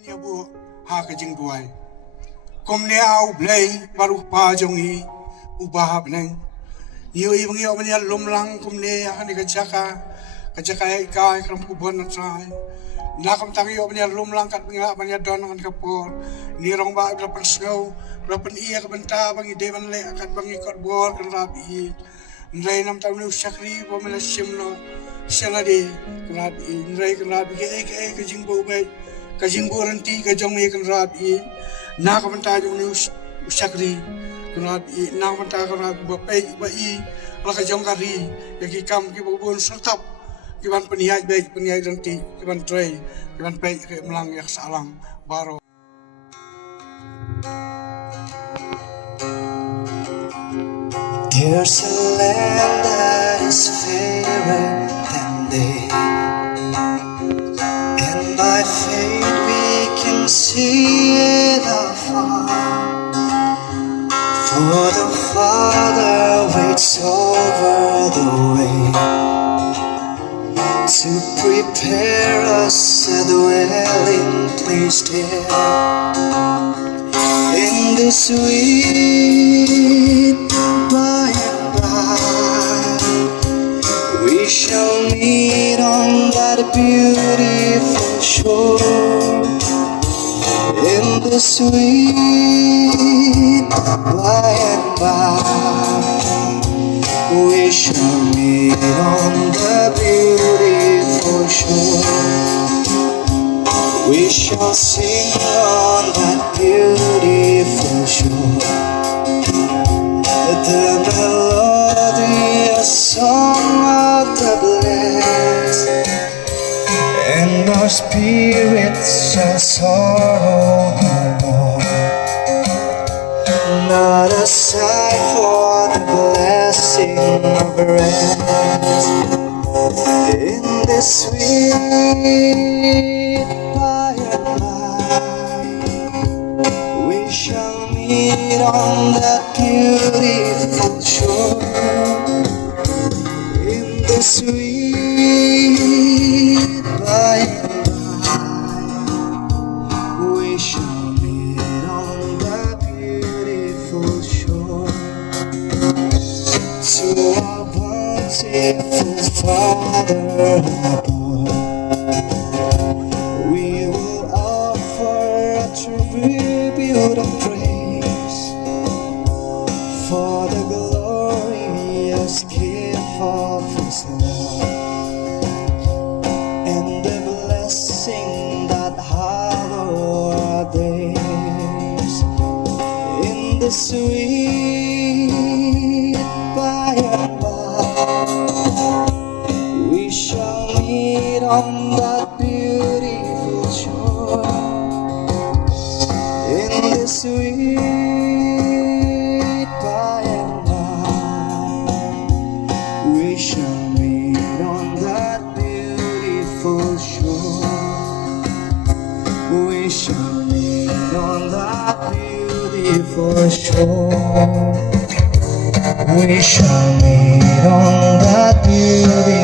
Ini abu ha ka jing buai. Kom ne au blai baru pa jong hi ubah beneng. Iyo ibang iyo manya lumlang kom ne ha ni ka jaka ai kai kram ku bon trai. Na kam tang iyo manya lumlang kat binga manya don kan kapor. Ni rong ba grapan snow, grapan iya ka benta bang ide ban le akat bang ikot bor kan rabi. Nrai nam tam nu sakri bo mela simno. Salade rabi nrai kan rabi ke jing bo bai. Kajing boranti kajong me kan rabi na ka banta jong ni usakri kan rabi na banta kan rabi ba pai ba I la ka jong kari ya ki kam ki bo bon sertap ki ban peniai bai peniai ranti ki ban trai ki ban pai ke melang yak salang baro. There's a land that is fairer than day, and by faith we can see it afar. For the Father waits over the way to prepare us a dwelling place there. In this sweet by and by, we shall meet on that beautiful shore. In the sweet by and by, we shall meet on the beautiful shore. We shall sing on that beautiful shore the melodious song of the blessed, and our spirits shall sorrow no more. Not a sigh for the blessing of rest in this sweet by and by. We shall meet on that beautiful shore. In the sweet by and by, we shall meet on that beautiful shore. To our bountiful Father above, we will offer a tribute of praise for the glorious gift of His love and the blessing that hallow our days. In the sweet by and by, we shall meet on that beautiful shore. In the sweet by and by, we shall meet on that beautiful shore. We shall meet on that beautiful shore. We shall meet on that beautiful